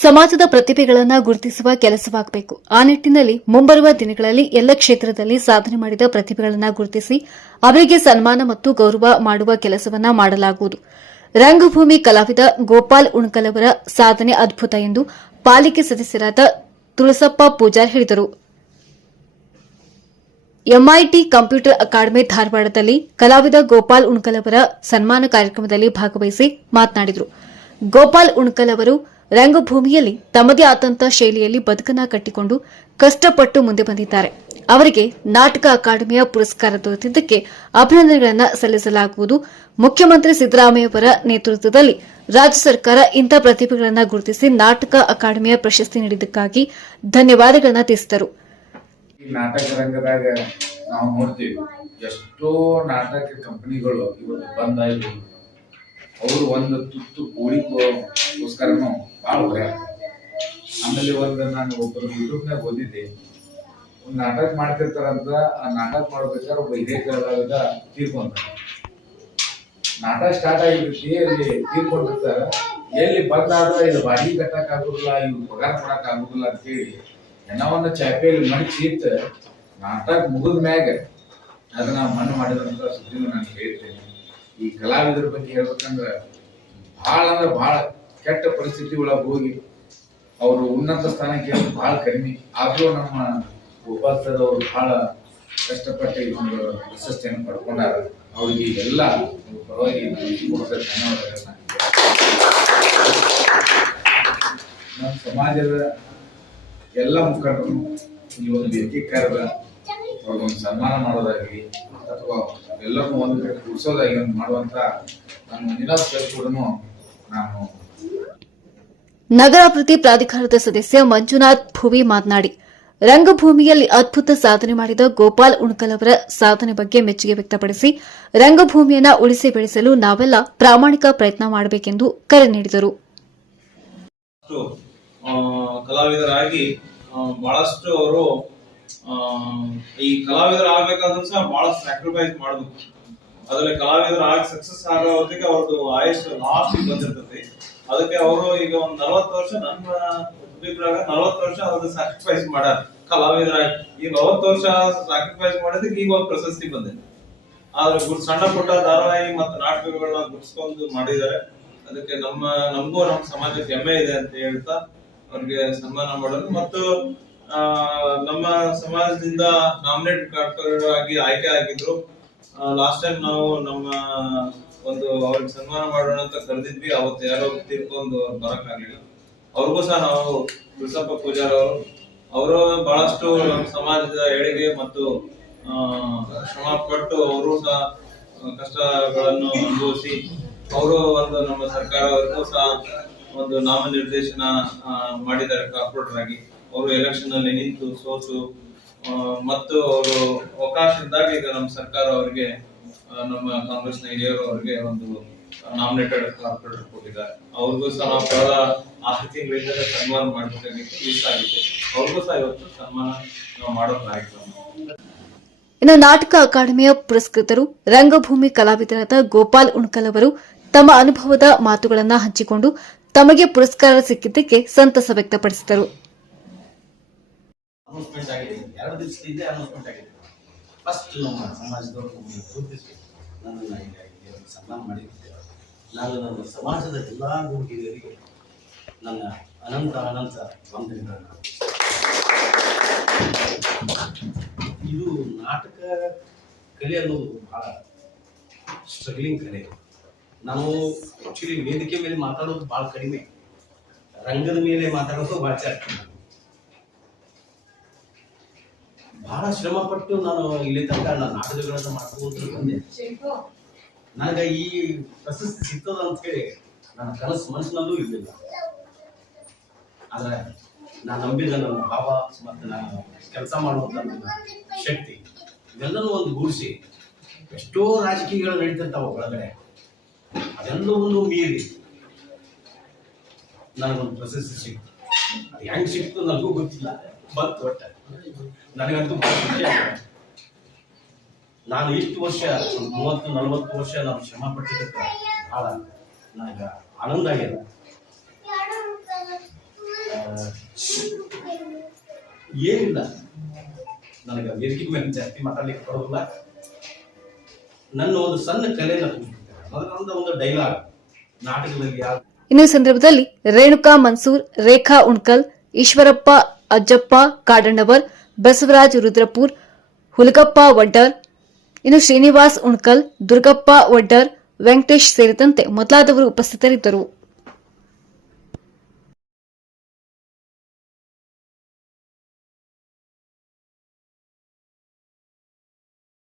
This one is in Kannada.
ಸಮಾಜದ ಪ್ರತಿಭೆಗಳನ್ನು ಗುರುತಿಸುವ ಕೆಲಸವಾಗಬೇಕು. ಆ ನಿಟ್ಟಿನಲ್ಲಿ ಮುಂಬರುವ ದಿನಗಳಲ್ಲಿ ಎಲ್ಲ ಕ್ಷೇತ್ರದಲ್ಲಿ ಸಾಧನೆ ಮಾಡಿದ ಪ್ರತಿಭೆಗಳನ್ನು ಗುರುತಿಸಿ, ಅವರಿಗೆ ಸನ್ಮಾನ ಮತ್ತು ಗೌರವ ಮಾಡುವ ಕೆಲಸವನ್ನ ಮಾಡಲಾಗುವುದು. ರಂಗಭೂಮಿ ಕಲಾವಿದ ಗೋಪಾಲ್ ಉಣ್ಕಲ್ ಅವರ ಸಾಧನೆ ಅದ್ಭುತ ಎಂದು ಪಾಲಿಕೆ ಸದಸ್ಯರಾದ ತುಳಸಪ್ಪ ಪೂಜಾರ್ ಹೇಳಿದರು. ಎಂಐಟಿ ಕಂಪ್ಯೂಟರ್ ಅಕಾಡೆಮಿ ಧಾರವಾಡದಲ್ಲಿ ಕಲಾವಿದ ಗೋಪಾಲ್ ಉಣ್ಕಲ್ ಅವರ ಸನ್ಮಾನ ಕಾರ್ಯಕ್ರಮದಲ್ಲಿ ಭಾಗವಹಿಸಿ ಮಾತನಾಡಿದರು. ಗೋಪಾಲ್ ಉಣ್ಕಲ್ ಅವರು ರಂಗಭೂಮಿಯಲ್ಲಿ ತಮ್ಮದೇ ಆದಂತಹ ಶೈಲಿಯಲ್ಲಿ ಬದುಕನ ಕಟ್ಟಿಕೊಂಡು ಕಷ್ಟಪಟ್ಟು ಮುಂದೆ ಬಂದಿದ್ದಾರೆ. ಅವರಿಗೆ ನಾಟಕ ಅಕಾಡೆಮಿಯ ಪುರಸ್ಕಾರ ದೊರೆತಿದ್ದಕ್ಕೆ ಅಭಿನಂದನೆಗಳನ್ನು ಸಲ್ಲಿಸಲಾಗುವುದು. ಮುಖ್ಯಮಂತ್ರಿ ಸಿದ್ದರಾಮಯ್ಯವರ ನೇತೃತ್ವದಲ್ಲಿ ರಾಜ್ಯ ಸರ್ಕಾರ ಇಂಥ ಪ್ರತಿಭೆಗಳನ್ನು ಗುರುತಿಸಿ ನಾಟಕ ಅಕಾಡೆಮಿಯ ಪ್ರಶಸ್ತಿ ನೀಡಿದ್ದಕ್ಕಾಗಿ ಧನ್ಯವಾದಗಳನ್ನು ತಿಳಿಸಿದರು. ಎಷ್ಟೋ ನಾಟಕ ಕಂಪನಿಗಳು ಇವತ್ತು ಬಂದಾಯ್ತು ಅವರು ಒಂದು ತುತ್ತು ಕೋಳಿಗೋಸ್ಕರನು ಭಾಳ ಹೊರ. ಆಮೇಲೆ ಒಂದು ನಾನು ಒಬ್ಬರು ಯೂಟ್ಯೂಬ್ನಾಗ ಓದಿದ್ದೆ. ಒಂದು ನಾಟಕ ಮಾಡ್ತಿರ್ತಾರಂತ, ಆ ನಾಟಕ ಮಾಡ್ಬೇಕಾದ್ರೆ ಒಬ್ಬ ಕಲಾವಿದ ತೀರ್ಕೊಂಡ ನಾಟಕ ಸ್ಟಾರ್ಟ್ ಆಗಿರ್ತೈತಿ ಅಲ್ಲಿ ತೀರ್ಕೊಂಡಿರ್ತಾರ ಎಲ್ಲಿ ಬಂದಾದ್ರೆ ಇದು ಬಾಡಿಗೆ ಕಟ್ಟಕ್ ಆಗುದಿಲ್ಲ ಇವ್ರು ಪಗಾರ ಕೊಡಕ್ ಆಗುದಿಲ್ಲ ಅಂತ ಹೇಳಿ ಹೆಣವನ್ನ ಚಾಪೆಯಲ್ಲಿ ಇತ್ತು ನಾಟಕ ಮುಗಿದ ಮ್ಯಾಗ ಅದನ್ನ ಮಣ್ಣು ಮಾಡಿದಂತ ಸುದ್ದಿನ ನಾನು ಹೇಳ್ತೇನೆ ಈ ಕಲಾವಿದರ ಬಗ್ಗೆ ಹೇಳ್ಬೇಕಂದ್ರ ಬಹಳ ಅಂದ್ರೆ ಬಹಳ ಕೆಟ್ಟ ಪರಿಸ್ಥಿತಿ ಒಳಗೆ ಹೋಗಿ ಅವರು ಉನ್ನತ ಸ್ಥಾನಕ್ಕೆ ಭಾಳ ಬಹಳ ಕಡಿಮೆ. ಆದ್ರೂ ನಮ್ಮ ಗೋಪಾಲ್ ಸರ್ ಅವರು ಬಹಳ ಕಷ್ಟಪಟ್ಟು ಒಂದು ಪ್ರಶಸ್ತಿಯನ್ನು ಪಡ್ಕೊಂಡಾರ. ಅವ್ರಿಗೆ ಎಲ್ಲ ಪರವಾಗಿ ಧನ್ಯವಾದಗಳನ್ನ ನಮ್ಮ ಸಮಾಜದ ಎಲ್ಲ ಮುಖಂಡರು ಈ ಒಂದು ವ್ಯಕ್ತಿಕಾರದ ಅವ್ರಿಗೊಂದು ಸನ್ಮಾನ ಮಾಡೋದಾಗಲಿ ಅಥವಾ ಎಲ್ಲರನ್ನೂ ಒಂದು ಕಡೆ ಕೂರಿಸೋದಾಗಿ ಒಂದು ಮಾಡುವಂತ ನನ್ನ ನಿರಾಶ ಕೂಡ ನಾನು. ನಗರಾಭಿವೃದ್ಧಿ ಪ್ರಾಧಿಕಾರದ ಸದಸ್ಯ ಮಂಜುನಾಥ್ ಭುವಿ ಮಾತನಾಡಿ ರಂಗಭೂಮಿಯಲ್ಲಿ ಅದ್ಭುತ ಸಾಧನೆ ಮಾಡಿದ ಗೋಪಾಲ್ ಉಣಕಲ್ ಅವರ ಸಾಧನೆ ಬಗ್ಗೆ ಮೆಚ್ಚುಗೆ ವ್ಯಕ್ತಪಡಿಸಿ ರಂಗಭೂಮಿಯನ್ನ ಉಳಿಸಿ ಬೆಳೆಸಲು ನಾವೆಲ್ಲ ಪ್ರಾಮಾಣಿಕ ಪ್ರಯತ್ನ ಮಾಡಬೇಕೆಂದು ಕರೆ ನೀಡಿದರು. ಆ, ಕಲಾವಿದರಾಗಿ ಬಹಳಷ್ಟು ಅವರು ಈ ಕಲಾವಿದರಾಗಬೇಕಾದ್ರೂ ಸಹ ಬಹಳ ಸ್ಯಾಕ್ರಿಫೈಸ್ ಮಾಡ್ಬೇಕು. ಅದ್ರಲ್ಲಿ ಕಲಾವಿದರಾಗಿ ಸಕ್ಸಸ್ ಆಗೋ ಅವ್ರದ್ದು ಆಯುಷ್ ಲಾಸ್ಟ್ ಬಂದಿರ್ತೈತಿ ಅದಕ್ಕೆ ಅವರು ಈಗ ಒಂದ್ ನಲವತ್ತು ವರ್ಷ ನಮ್ಮ ಅಭಿಪ್ರಾಯ ನಲವತ್ತು ವರ್ಷ ಅವ್ರದ್ದು ಸ್ಯಾಕ್ರಿಫೈಸ್ ಮಾಡ್ಯಾರ ಕಲಾವಿದರಾಗಿ ಈ ನಲವತ್ತು ವರ್ಷ ಸ್ಯಾಕ್ರಿಫೈಸ್ ಮಾಡೋದಕ್ಕೆ ಈಗ ಒಂದು ಪ್ರಶಸ್ತಿ ಬಂದಿದೆ. ಆದ್ರೆ ಸಣ್ಣ ಪುಟ್ಟ ಧಾರಾವಾಹಿ ಮತ್ತು ನಾಟಕಗಳನ್ನ ಗುರ್ಸ್ಕೊಂಡು ಮಾಡಿದ್ದಾರೆ. ಅದಕ್ಕೆ ನಮ್ಮ, ನಮಗೂ ನಮ್ಮ ಸಮಾಜಕ್ಕೆ ಹೆಮ್ಮೆ ಇದೆ ಅಂತ ಹೇಳ್ತಾ ಅವ್ರಿಗೆ ಸನ್ಮಾನ ಮಾಡೋದು. ಮತ್ತು ನಮ್ಮ ಸಮಾಜದಿಂದ ನಾಮಿನೇಟ್ ಆಗಿ ಆಯ್ಕೆ ಆಗಿದ್ರು. ಲಾಸ್ಟ್ ಟೈಮ್ ನಾವು ನಮ್ಮ ಒಂದು ಅವ್ರಿಗೆ ಸನ್ಮಾನ ಮಾಡೋಣ ಅಂತ ಕರೆದಿದ್ವಿ. ಅವತ್ತು ಯಾರೋ ತೀರ್ಕೊಂಡು ಬರಕ್ ಅವ್ರಿಗೂ ಸಹ ನಾವು ಕೃಷ್ಣಪ್ಪ ಪೂಜಾರ್ ಅವರು ಅವರು ಬಹಳಷ್ಟು ನಮ್ಮ ಸಮಾಜದ ಏಳಿಗೆ ಮತ್ತು ಶ್ರಮ ಪಟ್ಟು ಅವರು ಸಹ ಕಷ್ಟಗಳನ್ನು ಅನುಭವಿಸಿ ಅವರು ಒಂದು ನಮ್ಮ ಸರ್ಕಾರವರೆಗೂ ಸಹ ಒಂದು ನಾಮನಿರ್ದೇಶನ ಮಾಡಿದ್ದಾರೆ ಕಾರ್ಪೊರೇಟರ್ ಆಗಿ. ಅವರು ಎಲೆಕ್ಷನ್ ಅಲ್ಲಿ ನಿಂತು ಸೋತು ಮತ್ತು ಅವರು ಅವಕಾಶ ಇದ್ದಾಗ ಈಗ ನಮ್ಮ ಸರ್ಕಾರ ಅವರಿಗೆ ನಮ್ಮ ಕಾಂಗ್ರೆಸ್ನ ಹಿರಿಯರು ಅವರಿಗೆ ಒಂದು ನಾಮಿನೇಟೆಡ್ ಕಾರ್ಪೊರೇಟರ್ ಕೊಟ್ಟಿದ್ದಾರೆ ಅವ್ರಿಗೂ ಸಹ ನಾವು ಕಳೆದ ಆರು ತಿಂಗಳಿಂದ ಸನ್ಮಾನ ಮಾಡಬೇಕಾಗಿತ್ತು. ಇಷ್ಟ ಆಗಿದೆ ಅವ್ರಿಗೂ ಸಹ ಇವತ್ತು ಸನ್ಮಾನ ನಾವು ಮಾಡೋ ಕಾರ್ಯಕ್ರಮ ಇನ್ನು ನಾಟಕ ಅಕಾಡೆಮಿಯ ಪುರಸ್ಕೃತರು, ರಂಗಭೂಮಿ ಕಲಾವಿದರಾದ ಗೋಪಾಲ್ ಉಣ್ಕಲ್ ಅವರು ತಮ್ಮ ಅನುಭವದ ಮಾತುಗಳನ್ನು ಹಂಚಿಕೊಂಡು ತಮಗೆ ಪುರಸ್ಕಾರ ಸಿಕ್ಕಿದ್ದಕ್ಕೆ ಸಂತಸ ವ್ಯಕ್ತಪಡಿಸಿದರು. ಅನೌನ್ಸ್ಮೆಂಟ್ ಆಗಿದೆ ಎರಡು ದಿವಸದಿಂದ ಅನೌನ್ಸ್ಮೆಂಟ್ ಆಗಿದೆ ಫಸ್ಟ್ ನಮ್ಮ ಸಮಾಜದವರು ನಮ್ಮನ್ನು ಗುರುತಿಸಿ ನನ್ನನ್ನು ಒಂದು ಸನ್ಮಾನ ಮಾಡಿದ್ದೇವೆ ನಾನು ನನ್ನ ಸಮಾಜದ ಎಲ್ಲ ಗುರುಹಿರಿಯರಿಗೆ ನನ್ನ ಅನಂತ ಅನಂತ ವಂದನೆಗಳನ್ನು ಇದು ನಾಟಕ ಕಲೆ ಅನ್ನೋದು ಬಹಳ ಸ್ಟ್ರಗ್ಲಿಂಗ್ ಕಲೆ. ನಾವು ಆ್ಯಕ್ಚುಲಿ ವೇದಿಕೆ ಮೇಲೆ ಮಾತಾಡೋದು ಭಾಳ ಕಡಿಮೆ. ರಂಗದ ಮೇಲೆ ಮಾತಾಡೋದು ಭಾಳ ಜಾಸ್ತಿ. ಬಹಳ ಶ್ರಮ ಪಟ್ಟು ನಾನು ಇಲ್ಲಿ ತನಕ ನನ್ನ ನಾಟಕಗಳನ್ನು ಮಾಡ್ಕೊಂಡು ಬಂದೆ. ನನಗೆ ಈ ಪ್ರಶಸ್ತಿ ಸಿಗ್ತದ ಅಂತ ಹೇಳಿ ನನ್ನ ಕನಸು ಮನಸ್ಸಿನಲ್ಲೂ ಇರಲಿಲ್ಲ. ಆದ್ರೆ ನಾನು ನಂಬಿದ ನನ್ನ ಭಾವ ಮತ್ತು ನಾನು ಕೆಲಸ ಮಾಡುವಂತ ನನ್ನ ಶಕ್ತಿ ಇವೆಲ್ಲನೂ ಒಂದು ಗೂಡಿಸಿ ಎಷ್ಟೋ ರಾಜಕೀಯಗಳು ನಡೀತಿರ್ತಾವ ಒಳಗಡೆ. ಒಂದು ಮೀರಿ ನನಗೊಂದು ಪ್ರಶಸ್ತಿ ಸಿಕ್ತು. ಅದು ಹೆಂಗ್ ಸಿಕ್ತು ನನಗೂ ಗೊತ್ತಿಲ್ಲ. ಬಂತು ಒಟ್ಟ ನನಗಂತೂ. ನಾನು ಇಷ್ಟು ವರ್ಷ, ಮೂವತ್ತು, ನಲವತ್ತು ವರ್ಷ ನಾನು ಶ್ರಮ ಪಟ್ಟಿದ್ದಕ್ಕೆ ಭಾಳ ನನಗೆ ಆನಂದ ಆಗಿದೆ. ಏನಿಲ್ಲ. ನನಗೆ ವೇದಿಕೆ ಮೇಲೆ ಜಾಸ್ತಿ ಮಾತಾಡ್ಲಿಕ್ಕೆ ಬರೋದಿಲ್ಲ. ನನ್ನ ಒಂದು ಸಣ್ಣ ಕಲೆನ ಅದರಿಂದ ಒಂದು ಡೈಲಾಗ್ ನಾಟಕದಲ್ಲಿ ಯಾವ ಇನ್ನು ಸಂದರ್ಭದಲ್ಲಿ ರೇಣುಕಾ ಮನ್ಸೂರ್, ರೇಖಾ ಉಣ್ಕಲ್, ಈಶ್ವರಪ್ಪ ಅಜ್ಜಪ್ಪ, ಕಾಡಣ್ಣವರ್, ಬಸವರಾಜ್ ರುದ್ರಪುರ್, ಹುಲಗಪ್ಪ ವಡ್ಡರ್, ಇನ್ನು ಶ್ರೀನಿವಾಸ್ ಉಣ್ಕಲ್, ದುರ್ಗಪ್ಪ ವಡ್ಡರ್, ವೆಂಕಟೇಶ್ ಸೇರಿದಂತೆ ಮೊದಲಾದವರು ಉಪಸ್ಥಿತರಿದ್ದರು.